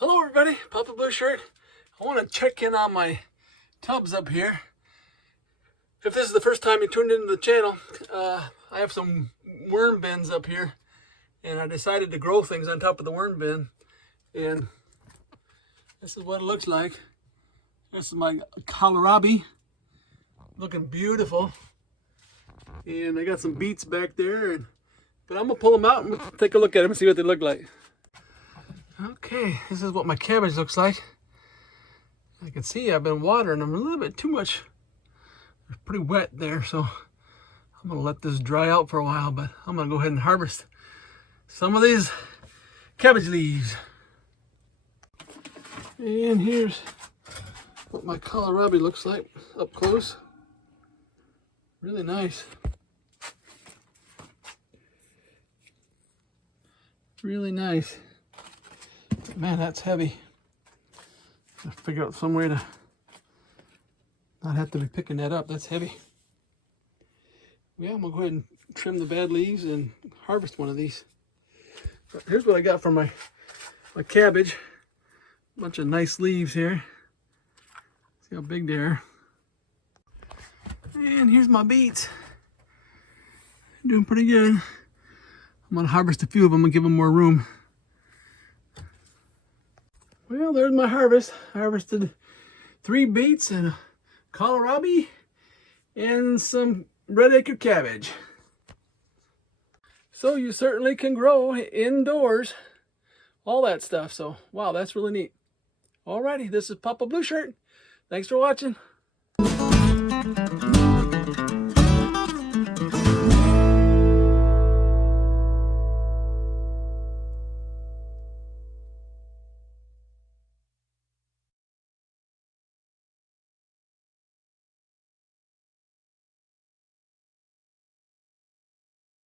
Hello everybody, Papa Blue Shirt. I want to check in on my tubs up here. If this is the first time you tuned into the channel, I have some worm bins up here, and I decided to grow things on top of the worm bin. And this is what it looks like. This is my kohlrabi, looking beautiful. And I got some beets back there, but I'm gonna pull them out and take a look at them and see what they look like. Okay, this is what my cabbage looks like. I can see I've been watering them a little bit too much. They're pretty wet there, so I'm gonna let this dry out for a while, but I'm gonna go ahead and harvest some of these cabbage leaves. And here's what my kohlrabi looks like up close. Really nice. Really nice. Man, that's heavy. I'll figure out some way to not have to be picking that up. That's heavy. Yeah, I'm gonna go ahead and trim the bad leaves and harvest one of these. But here's what I got from my cabbage. A bunch of nice leaves here. See how big they are. And here's my beets. They're doing pretty good. I'm gonna harvest a few of them and give them more room. Well, there's my harvest. I harvested 3 beets and a kohlrabi and some red acre cabbage. So you certainly can grow indoors, all that stuff. So, wow, that's really neat. Alrighty, this is Papa Blue Shirt. Thanks for watching.